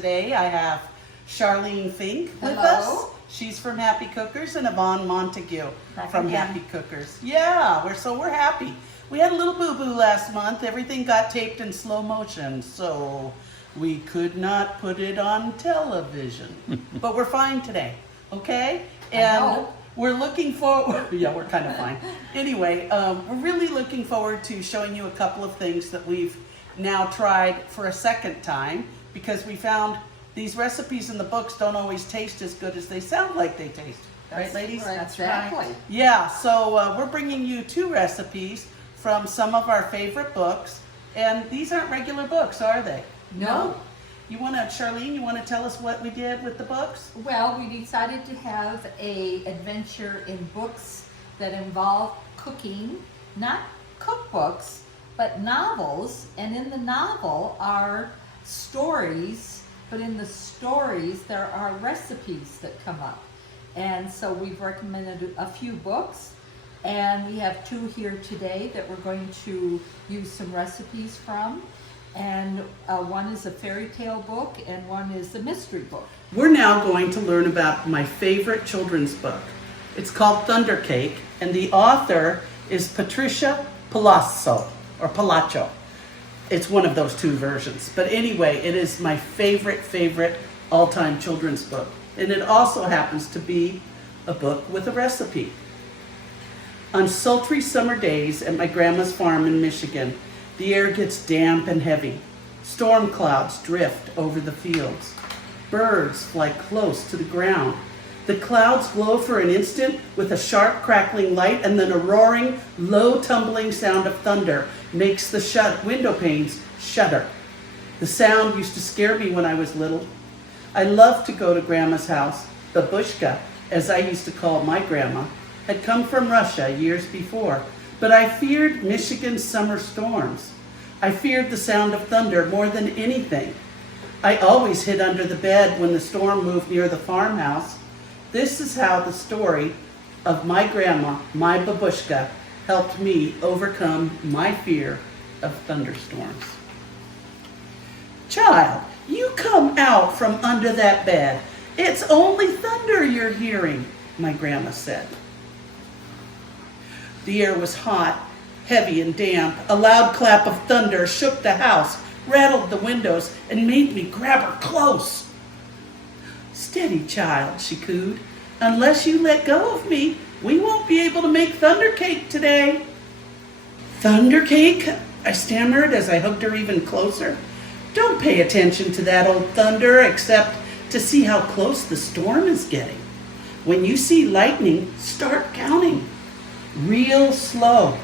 today I have Charlene Fink with us. She's from Happy Cookers, and Yvonne Montague from Happy Cookers. Yeah, we're happy. We had a little boo-boo last month. Everything got taped in slow motion, so we could not put it on television. But we're fine today, okay? And we're looking forward, yeah, we're kind of fine. Anyway, we're really looking forward to showing you a couple of things that we've now tried for a second time, because we found these recipes in the books don't always taste as good as they sound like they taste. Right, ladies? That's right. Yeah, so we're bringing you two recipes from some of our favorite books, and these aren't regular books, are they? No. Charlene, you want to tell us what we did with the books? Well, we decided to have a adventure in books that involve cooking, not cookbooks, but novels, and in the novel are stories, but in the stories there are recipes that come up. And so we've recommended a few books, and we have two here today that we're going to use some recipes from. And one is a fairy tale book and one is a mystery book. We're now going to learn about my favorite children's book. It's called Thunder Cake, and the author is Patricia Palazzo, or Palaccio. It's one of those two versions. But anyway, it is my favorite all-time children's book. And it also happens to be a book with a recipe. On sultry summer days at my grandma's farm in Michigan, the air gets damp and heavy. Storm clouds drift over the fields. Birds fly close to the ground. The clouds glow for an instant with a sharp crackling light, and then a roaring, low tumbling sound of thunder makes the window panes shudder. The sound used to scare me when I was little. I loved to go to Grandma's house. Babushka, as I used to call my grandma, had come from Russia years before, but I feared Michigan's summer storms. I feared the sound of thunder more than anything. I always hid under the bed when the storm moved near the farmhouse. This is how the story of my grandma, my babushka, helped me overcome my fear of thunderstorms. Child, you come out from under that bed. It's only thunder you're hearing, my grandma said. The air was hot, heavy and damp. A loud clap of thunder shook the house, rattled the windows, and made me grab her close. Steady, child, she cooed. Unless you let go of me, we won't be able to make thunder cake today. Thunder cake? I stammered as I hugged her even closer. Don't pay attention to that old thunder except to see how close the storm is getting. When you see lightning, start counting. Real slow.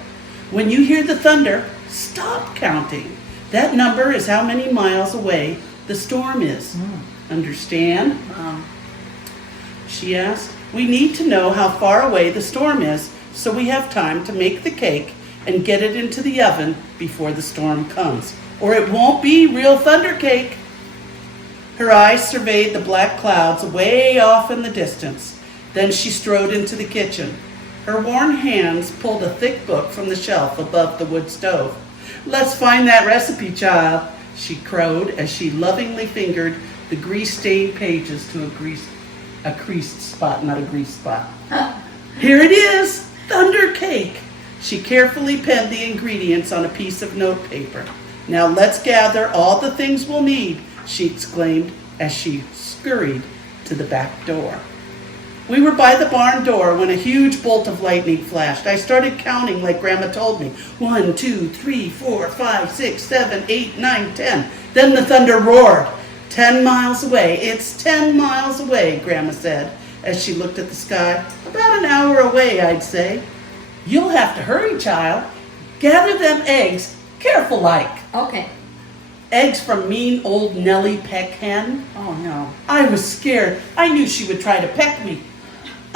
When you hear the thunder, stop counting. That number is how many miles away the storm is. Understand? She asked. We need to know how far away the storm is so we have time to make the cake and get it into the oven before the storm comes, or it won't be real thunder cake. Her eyes surveyed the black clouds way off in the distance. Then she strode into the kitchen. Her worn hands pulled a thick book from the shelf above the wood stove. Let's find that recipe, child, she crowed as she lovingly fingered the grease-stained pages to a creased spot, not a grease spot. Here it is, thunder cake. She carefully penned the ingredients on a piece of notepaper. Now let's gather all the things we'll need, she exclaimed as she scurried to the back door. We were by the barn door when a huge bolt of lightning flashed. I started counting like Grandma told me. 1, 2, 3, 4, 5, 6, 7, 8, 9, 10. Then the thunder roared. 10 miles away. It's 10 miles away, Grandma said as she looked at the sky. About an hour away, I'd say. You'll have to hurry, child. Gather them eggs, careful like. Okay. Eggs from mean old Nellie Peck Hen? Oh, no. I was scared. I knew she would try to peck me.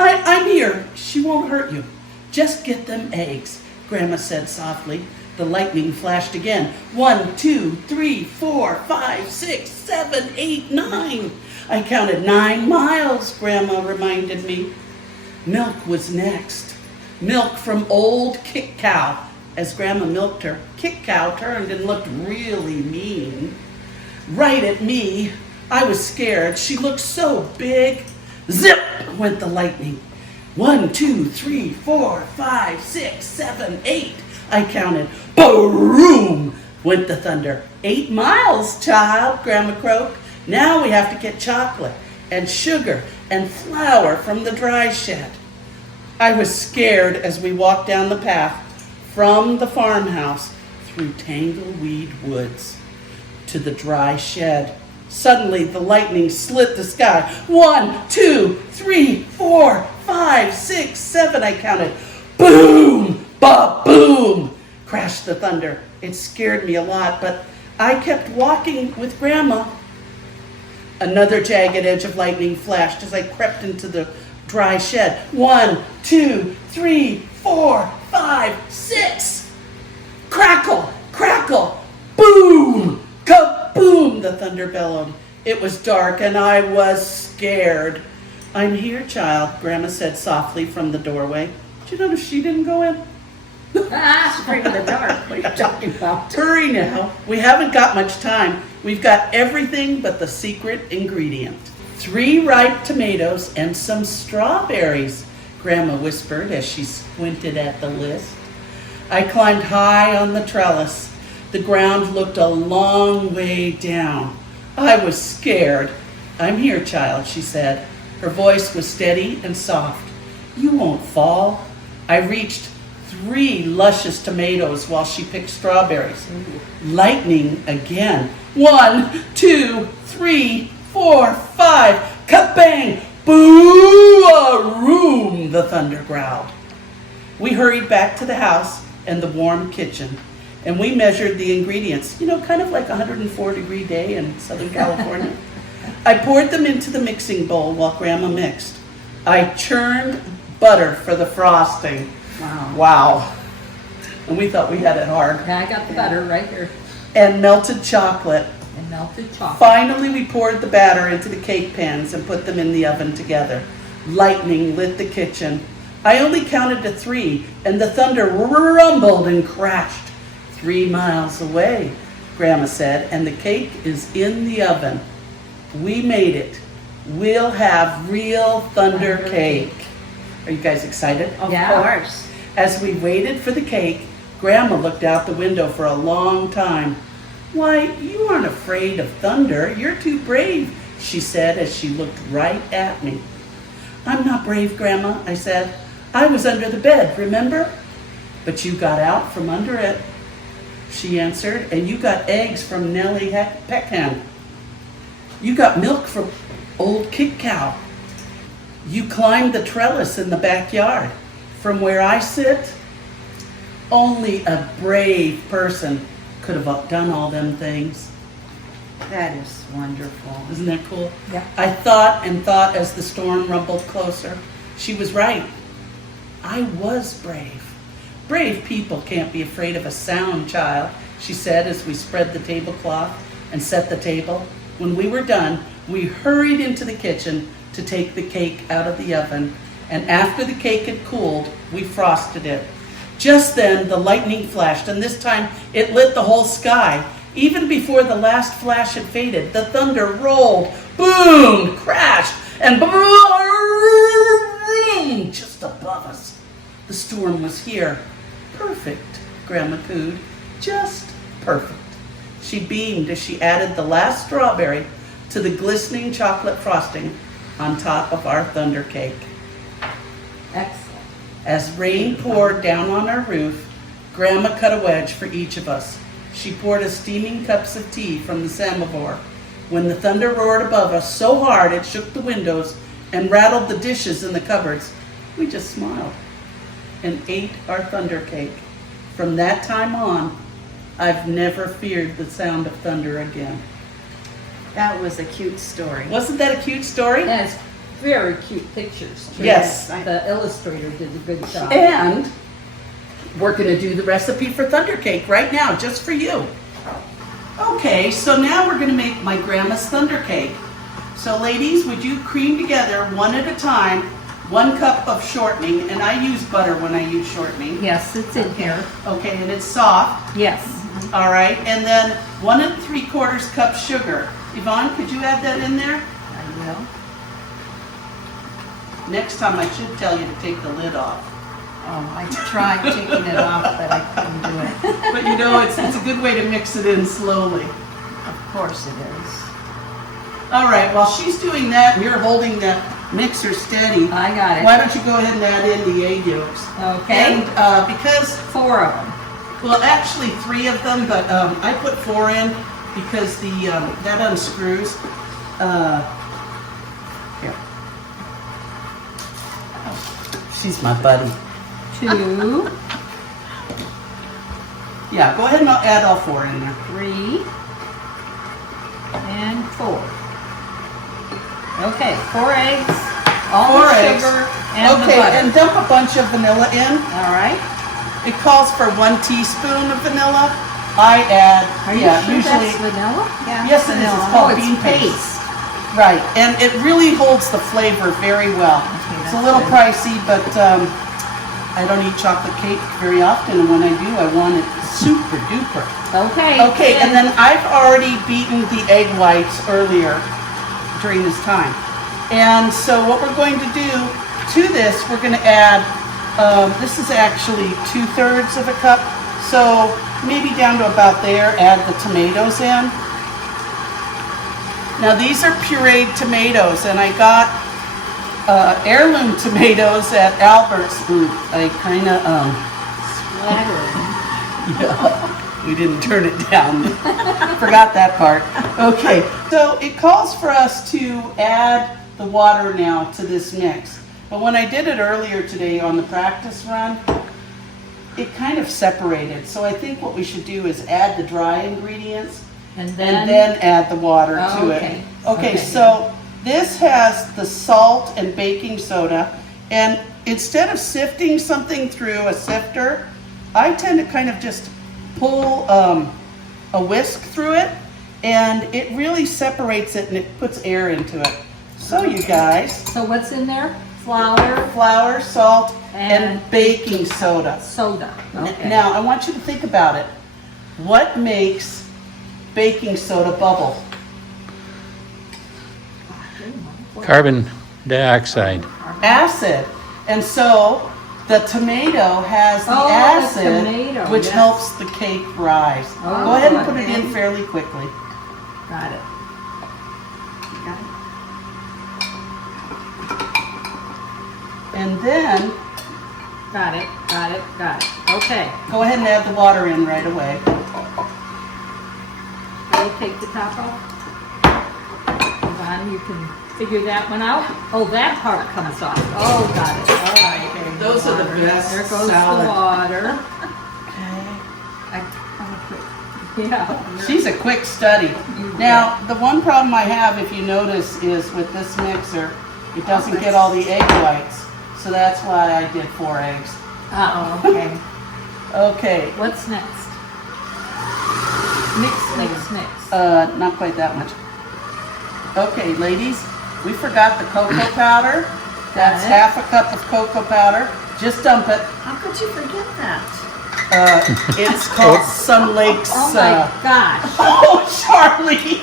I'm here. She won't hurt you. Just get them eggs, Grandma said softly. The lightning flashed again. 1, 2, 3, 4, 5, 6, 7, 8, 9. I counted 9 miles, Grandma reminded me. Milk was next. Milk from old Kick Cow. As Grandma milked her, Kick Cow turned and looked really mean. Right at me. I was scared. She looked so big. Zip went the lightning. 1, 2, 3, 4, 5, 6, 7, 8. I counted. Boom went the thunder. 8 miles, child, Grandma croaked. Now we have to get chocolate and sugar and flour from the dry shed. I was scared as we walked down the path from the farmhouse through tangleweed woods to the dry shed. Suddenly, the lightning slit the sky. 1, 2, 3, 4, 5, 6, 7, I counted. Boom! Ba-boom! Crashed the thunder. It scared me a lot, but I kept walking with Grandma. Another jagged edge of lightning flashed as I crept into the dry shed. 1, 2, 3, 4, 5, 6. Crackle! Crackle! Boom! Kaboom! The thunder bellowed. It was dark and I was scared. I'm here, child, Grandma said softly from the doorway. Did you notice she didn't go in? Afraid of the dark. What are you talking about? Hurry now. We haven't got much time. We've got everything but the secret ingredient. 3 ripe tomatoes and some strawberries, Grandma whispered as she squinted at the list. I climbed high on the trellis. The ground looked a long way down. I was scared. I'm here, child, she said. Her voice was steady and soft. You won't fall. I reached 3 luscious tomatoes while she picked strawberries. Lightning again. 1, 2, 3, 4, 5. Kabang! Boo-a-room, the thunder growled. We hurried back to the house and the warm kitchen, and we measured the ingredients, kind of like a 104-degree day in Southern California. I poured them into the mixing bowl while Grandma mixed. I churned butter for the frosting. Wow. And we thought we had it hard. Yeah, I got the butter right here. And melted chocolate. And melted chocolate. Finally, we poured the batter into the cake pans and put them in the oven together. Lightning lit the kitchen. I only counted to 3, and the thunder rumbled and crashed 3 miles away, Grandma said, and the cake is in the oven. We made it. We'll have real thunder cake. Are you guys excited? Of Yeah. course. As we waited for the cake, Grandma looked out the window for a long time. Why, you aren't afraid of thunder. You're too brave, she said as she looked right at me. I'm not brave, Grandma, I said. I was under the bed, remember? But you got out from under it, she answered, and you got eggs from Nellie Peckham. You got milk from old Kick Cow. You climbed the trellis in the backyard. From where I sit, only a brave person could have done all them things. That is wonderful. Isn't that cool? Yeah. I thought and thought as the storm rumbled closer. She was right. I was brave. Brave people can't be afraid of a sound, child, she said as we spread the tablecloth and set the table. When we were done, we hurried into the kitchen to take the cake out of the oven, and after the cake had cooled, we frosted it. Just then, the lightning flashed, and this time it lit the whole sky. Even before the last flash had faded, the thunder rolled, boomed, crashed, and boom, just above us. The storm was here. Perfect, Grandma cooed. Just perfect. She beamed as she added the last strawberry to the glistening chocolate frosting on top of our thunder cake. Excellent. As rain poured down on our roof, Grandma cut a wedge for each of us. She poured us steaming cups of tea from the samovar. When the thunder roared above us so hard it shook the windows and rattled the dishes in the cupboards, we just smiled and ate our thunder cake. From that time on, I've never feared the sound of thunder again. That was a cute story. Wasn't that a cute story? And it's very cute pictures, too. Yes. The illustrator did a good job. And we're going to do the recipe for thunder cake right now, just for you. Okay, so now we're going to make my grandma's thunder cake. So ladies, would you cream together one at a time 1 cup of shortening, and I use butter when I use shortening. Yes, it's in here. Okay, and it's soft. Yes. All right, and then 1 3/4 cup sugar. Yvonne, could you add that in there? I will. Next time I should tell you to take the lid off. Oh, I tried taking it off, but I couldn't do it. But you know, it's a good way to mix it in slowly. Of course it is. All right, while she's doing that, and you're holding that mixer steady, I got it. why don't you go ahead and add in the egg yolks? Okay. And because, 4 of them. well, actually 3 of them, but I put 4 in because the that unscrews. Here. She's my buddy. 2, Yeah, go ahead and add all 4 in there. 3, and 4. Okay, 4 eggs, all 4 the eggs. sugar, and the Okay, butter. and dump a bunch of vanilla in. All right. It calls for 1 teaspoon of vanilla. I add, Are you yeah, sure usually, that's vanilla? Yeah. Yes, it is. vanilla. It's called oh, bean it's paste. Right, and it really holds the flavor very well. Okay, It's a that's little good. pricey, but I don't eat chocolate cake very often, and when I do, I want it super duper. Okay. Okay, and then I've already beaten the egg whites earlier during this time. And so what we're going to do to this, we're going to add, this is actually 2/3 of a cup, so maybe down to about there, add the tomatoes in. Now these are pureed tomatoes, and I got heirloom tomatoes at Albert's booth. I kind of, yeah, we didn't turn it down. Forgot that part. Okay, so it calls for us to add the water now to this mix. But when I did it earlier today on the practice run, it kind of separated. So I think what we should do is add the dry ingredients and and then add the water Oh, to okay. it. Okay, Okay. so this has the salt and baking soda, and instead of sifting something through a sifter, I tend to kind of just pull a whisk through it, and it really separates it and it puts air into it. So you guys, So what's in there? Flour, flour, salt, and And baking soda. soda. Okay. Now, I want you to think about it. What makes baking soda bubble? Carbon dioxide. Acid. And so the tomato has the Oh, the acid, tomato, which yes. helps the cake rise. Oh, Go ahead and put it okay. in fairly quickly. Got it. Got it. And then Got it. Got it. Got it. Okay. go ahead and add the water in right away. I'll take the top off. Yvonne, you can figure that one out. Oh, that part comes off. Oh, got it. All right. There's Those are the water. best There goes salad. the water. Okay. Yeah. She's a quick study. Now, the one problem I have, if you notice, is with this mixer, it doesn't get all the egg whites. So that's why I did 4 eggs. Uh-oh, okay. Okay, What's next? Mix, mix, mix. not quite that much. Okay, ladies, we forgot the cocoa powder. That's Got it. half a cup of cocoa powder. Just dump it. How could you forget that? It's called Sun Lakes. Oh my gosh. Oh, Charlie.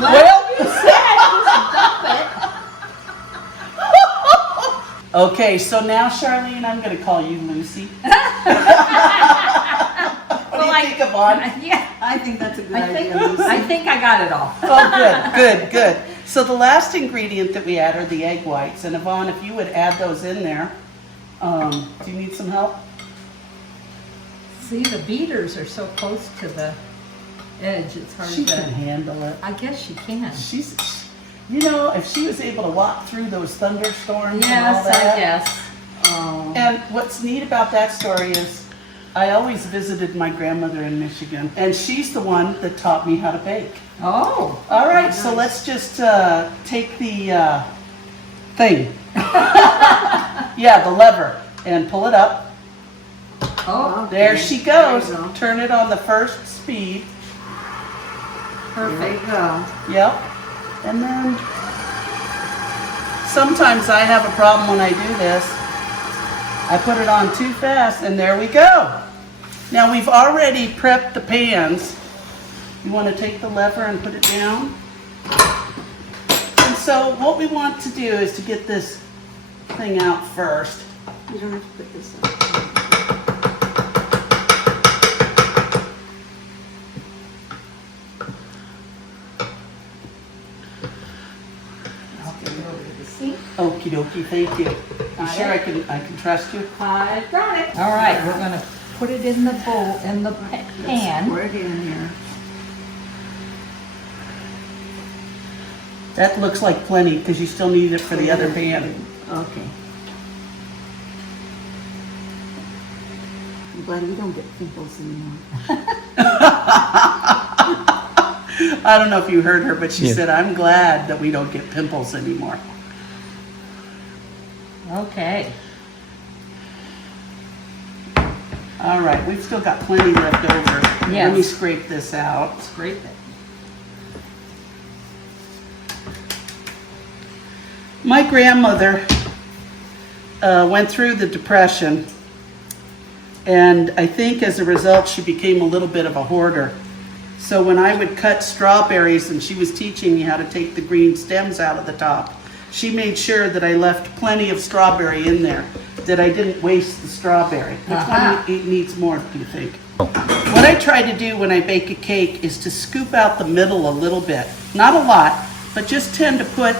Well, you said just dump it. Okay, so now, Charlene, I'm going to call you Lucy. What do you think, Yvonne? Yeah. I think that's a good I think, idea, Lucy. I think I got it all. Oh, good, good, good. So the last ingredient that we add are the egg whites. And Yvonne, if you would add those in there, do you need some help? See, the beaters are so close to the edge, it's hard She can to. handle it. I guess she can. She's, you know, if she was able to walk through those thunderstorms and all Yes, that. I guess. Oh. And what's neat about that story is I always visited my grandmother in Michigan, and she's the one that taught me how to bake. Oh. All right, so let's just take the thing. Yeah, the lever, and pull it up. Oh, There she goes. There you go. Turn it on the first speed. There you perfect. go. Yep. And then sometimes I have a problem when I do this. I put it on too fast, and there we go. Now we've already prepped the pans You want to take the lever and put it down. And so what we want to do is to get this thing out first. You don't have to put this up. I'll get it over to the sink. Okie dokie, thank you. You Got sure it? I can trust you? I've got it. All right, we're gonna put it in the bowl, in the pan. Pour it in here. That looks like plenty because you still need it for the other pan. Okay. I'm glad we don't get pimples anymore. I don't know if you heard her, but she Yeah. said, I'm glad that we don't get pimples anymore. Okay. All right, we've still got plenty left over. Yes. Let me scrape this out. Scrape it. My grandmother went through the Depression, and I think as a result, she became a little bit of a hoarder. So when I would cut strawberries and she was teaching me how to take the green stems out of the top, she made sure that I left plenty of strawberry in there, that I didn't waste the strawberry. Which Uh-huh. one needs more, do you think? What I try to do when I bake a cake is to scoop out the middle a little bit. Not a lot, but just tend to put,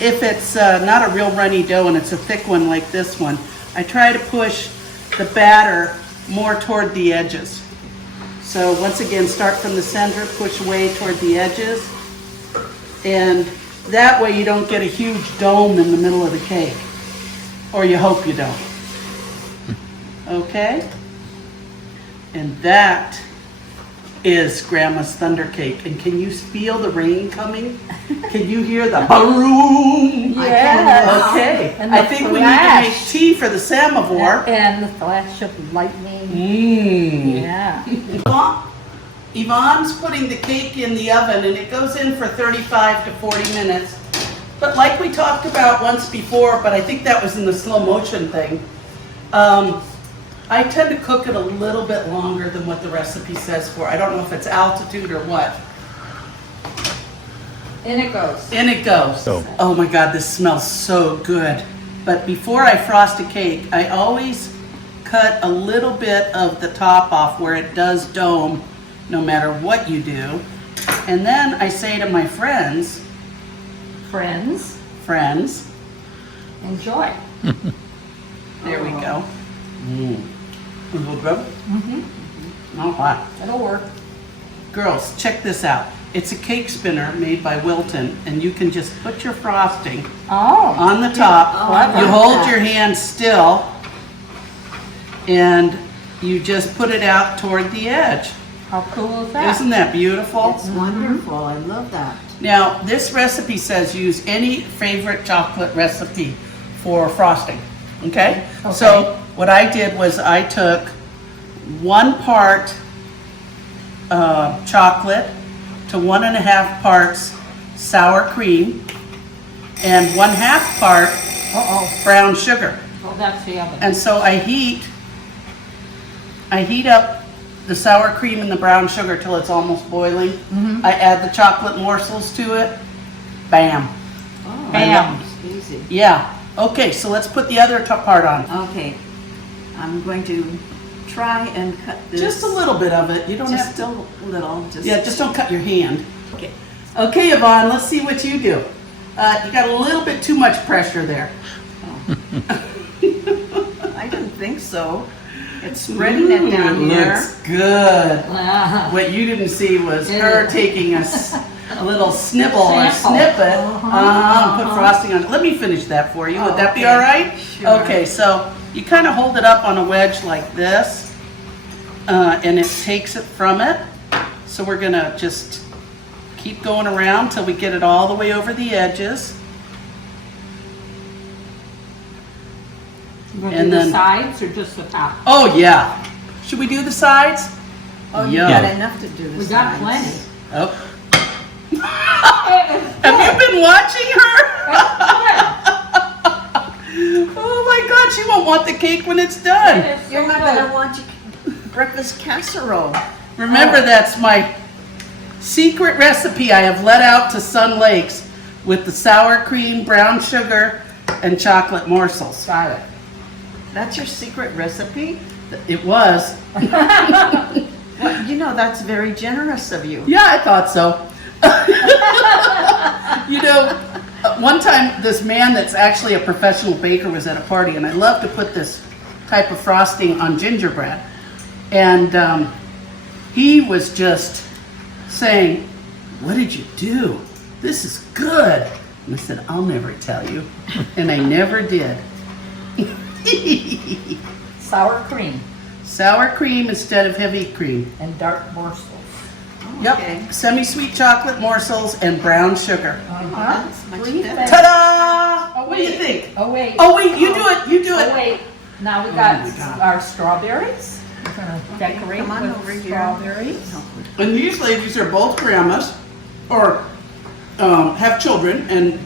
if it's not a real runny dough and it's a thick one like this one, I try to push the batter more toward the edges. So once again, start from the center, push away toward the edges, and that way you don't get a huge dome in the middle of the cake, or you hope you don't. Okay? And that is Grandma's Thunder Cake. And can you feel the rain coming? Can you hear the boom? Yes. Okay. And the I think we need to make flash. tea for the samovar. And the flash of lightning. Mmm. Yeah. Yvonne's putting the cake in the oven and it goes in for 35 to 40 minutes. But like we talked about once before, but I think that was in the slow motion thing, I tend to cook it a little bit longer than what the recipe says for. I don't know if it's altitude or what. In it goes. In it goes. So- Oh my God, this smells so good. But before I frost a cake, I always cut a little bit of the top off where it does dome, no matter what you do. And then I say to my friends, Friends, enjoy. there we go. A little good? Mm-hmm. Not hot. It'll work. Girls, check this out. It's a cake spinner made by Wilton, and you can just put your frosting Oh. on the top. clever. You hold your hand still, and you just put it out toward the edge. How cool is that? Isn't that beautiful? It's wonderful. I love that. Now, this recipe says use any favorite chocolate recipe for frosting, okay? Okay. So what I did was I took 1 part chocolate to 1.5 parts sour cream and 1/2 part Uh-oh. brown sugar. Oh, that's the oven. And so I heat up the sour cream and the brown sugar till it's almost boiling. I add the chocolate morsels to it. Bam. Oh, Bam. it's easy. Yeah. Okay, so let's put the other part on. Okay. I'm going to try and cut this. Just a little bit of it. You don't have Just to. a little. Yeah, just don't cut your hand. Okay. Okay, Yvonne, let's see what you do. You got a little bit too much pressure there. I didn't think so. It's spreading it down here. Looks good. Ah. What you didn't see was her Yeah. taking a little snibble or Sample. snippet and put frosting on it. Let me finish that for you. Would that be Okay. all right? Sure. Okay, so you kind of hold it up on a wedge like this, and it takes it from it. So we're gonna just keep going around till we get it all the way over the edges. You gonna And do the then- sides or just the top? Oh yeah. Should we do the sides? Oh, you Yeah. got enough to do the We got sides. plenty. Oh. Have you been watching her? Oh my God, she won't want the cake when it's done. You're not gonna want your breakfast casserole. Remember, that's my Secret recipe I have let out to Sun Lakes with the sour cream, brown sugar, and chocolate morsels. Got it. That's your secret recipe? It was. Well, you know, that's very generous of you. Yeah, I thought so. You know, one time this man that's actually a professional baker was at a party, and I love to put this type of frosting on gingerbread. And he was just saying, "What did you do? This is good." And I said, "I'll never tell you." And I never did. Sour cream Sour cream instead of heavy cream. and dark morsels. Okay. Yep, semi-sweet chocolate morsels and brown sugar. Uh-huh. That's much Three better. things. Ta-da! What do you think? Oh, wait. Oh wait, you do it, you do Oh, it. wait. Now we got my God. our strawberries. We're gonna decorate come on with over here. strawberries. And these ladies are both grandmas, or have children, and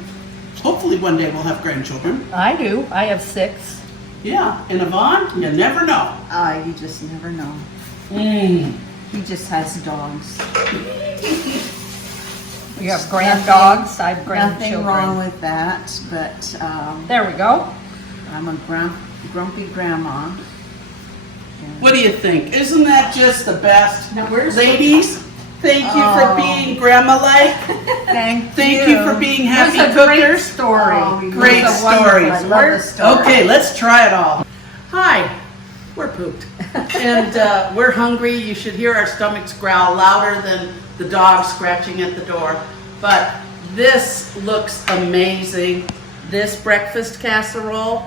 hopefully one day we'll have grandchildren. I do. I have 6. Yeah, and Yvonne, you never know. You just never know. Mm. He just has dogs. You have grand dogs. I have Nothing wrong grandchildren. with that, but There we go. I'm a grumpy grandma. What do you think? Isn't that just the best? Now, where's Ladies, thank you for Oh. being grandma-like. Thank You for being happy That's a great cookers. story. Oh, Great It was a wonderful stories. I love this story. Okay, let's try it all. Hi, we're pooped. And we're hungry. You should hear our stomachs growl louder than the dog scratching at the door. But this looks amazing. This breakfast casserole,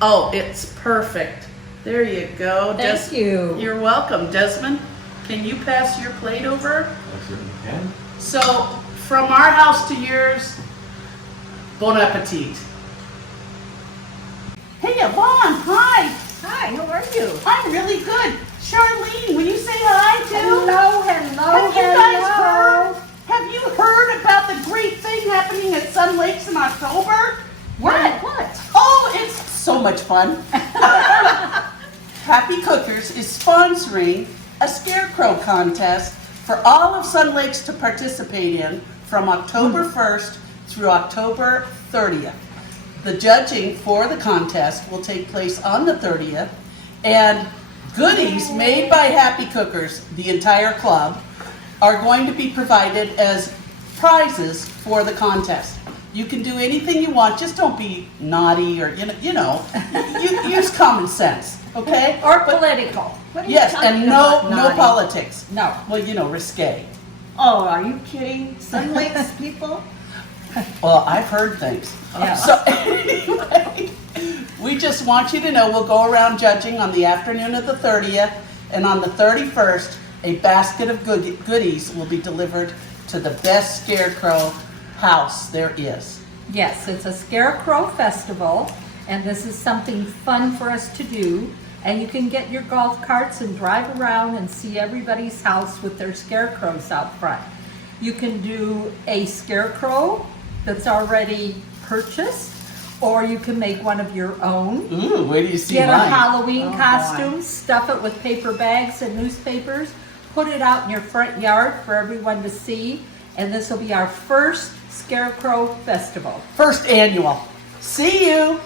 oh, it's perfect. There you go. Thank you. You're welcome. Desmond, can you pass your plate over? I certainly can. So, from our house to yours, bon appetit. Hey, Yvonne, hi. Hi, how are you? I'm really good. Charlene, will you say hi too? Hello, Have you guys heard? Have you heard about the great thing happening at Sun Lakes in October? What? Oh, it's so much fun. Happy Cookers is sponsoring a scarecrow contest for all of Sun Lakes to participate in from October 1st through October 30th. The judging for the contest will take place on the 30th, and goodies made by Happy Cookers, the entire club, are going to be provided as prizes for the contest. You can do anything you want, just don't be naughty or, use common sense, okay? Or political. What are you Yes, talking and about, no naughty? politics. No. Well, risque. Oh, are you kidding? Sun Lakes people? Well, I've heard things. Yeah. So anyway, we just want you to know we'll go around judging on the afternoon of the 30th, and on the 31st, a basket of goodies will be delivered to the best scarecrow house there is. Yes, it's a scarecrow festival, and this is something fun for us to do. And you can get your golf carts and drive around and see everybody's house with their scarecrows out front. You can do a scarecrow that's already purchased, or you can make one of your own. Ooh, where do you see Get a mine? Halloween Oh, costume, stuff it with paper bags and newspapers, put it out in your front yard for everyone to see, and this will be our first Scarecrow Festival. First annual. See you.